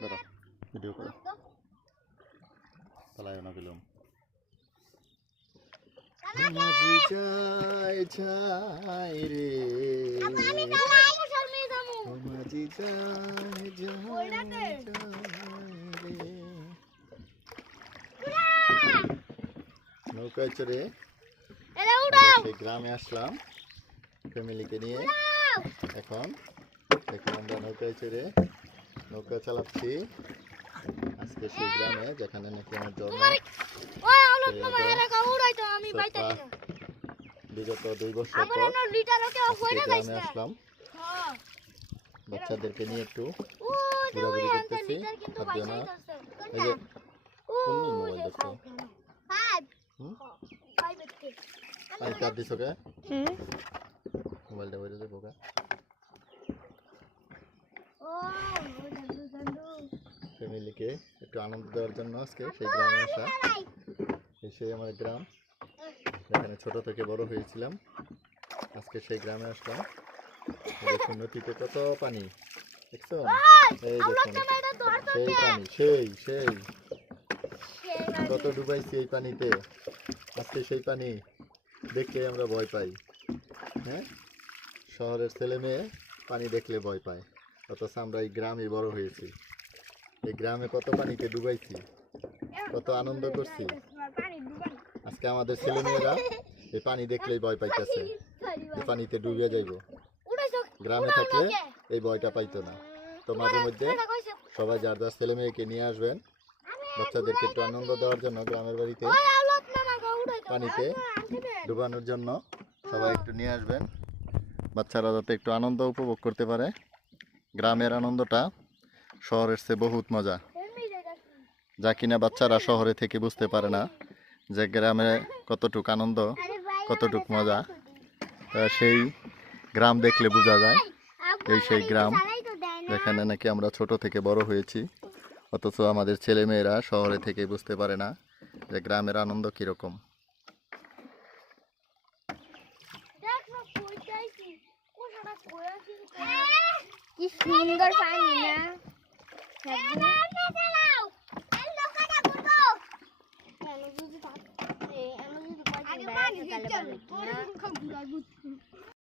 দাঁড়াও ভিডিও করো পালায় না গেলাম মাঝি যায় যায় রে মাঝি যায় যায় রে নৌকায় চড়ে সেই গ্রামে আসলাম ফ্যামিলিকে নিয়ে। এখন আমরা নৌকায় চড়ে নৌকা চালাচ্ছি আজকে সেই গ্রামে যেখানে নাকি আমার জন্ম। বিগত 2 বছর পর গ্রামে আসলাম বাচ্চাদেরকে নিয়ে একটু ঘোরাঘুরি করতেছি। ভাববে না এই যে কোন মোবাইল দেখো আই কাট দিছো কে মোবাইলটা বাইরে যাবো কা ফ্যামিলিকে একটু আনন্দ দেওয়ার জন্য আজকে সেই গ্রামে আসা। সেই আমার গ্রাম যেখানে ছোট থেকে বড় হয়েছিলাম। আজকে সেই গ্রামে আসলাম। দেখুন নদীতে কত পানি দেখছো, এই দেখুন সেই পানি সেই কত ডুবাইছি এই পানিতে। আজকে সেই পানি দেখলে আমরা ভয় পাই। হ্যাঁ, শহরের ছেলে মেয়ে পানি দেখলে ভয় পায়, অথচ আমরা এই গ্রামে বড় হয়েছি। এই গ্রামে কত পানিতে ডুবাইছি, কত আনন্দ করছি। আজকে আমাদের ছেলে মেয়েরা এই পানি দেখলেই ভয় পাইতেছে, এই পানিতে ডুবে যাইব। গ্রামে থাকলে এই ভয়টা পাইতো না। তো মাঝে মধ্যে সবাই যার যার ছেলে মেয়েকে নিয়ে আসবেন, বাচ্চাদেরকে একটু আনন্দ দেওয়ার জন্য গ্রামের বাড়িতে পানিতে ডুবানোর জন্য সবাই একটু নিয়ে আসবেন। বাচ্চারা যাতে একটু আনন্দ উপভোগ করতে পারে। গ্রামের আনন্দটা শহরের চেয়ে বহুত মজা, যা কিনা বাচ্চারা শহরে থেকে বুঝতে পারে না যে গ্রামে কতটুক আনন্দ, কতটুক মজা। সেই গ্রাম দেখলে বোঝা যায়। সেই গ্রাম যেখানে নাকি আমরা ছোট থেকে বড় হয়েছি, অথচ আমাদের ছেলে মেয়েরা শহরে থেকে বুঝতে পারে না যে গ্রামের আনন্দ কিরকম। কি সুন্দর পানি না।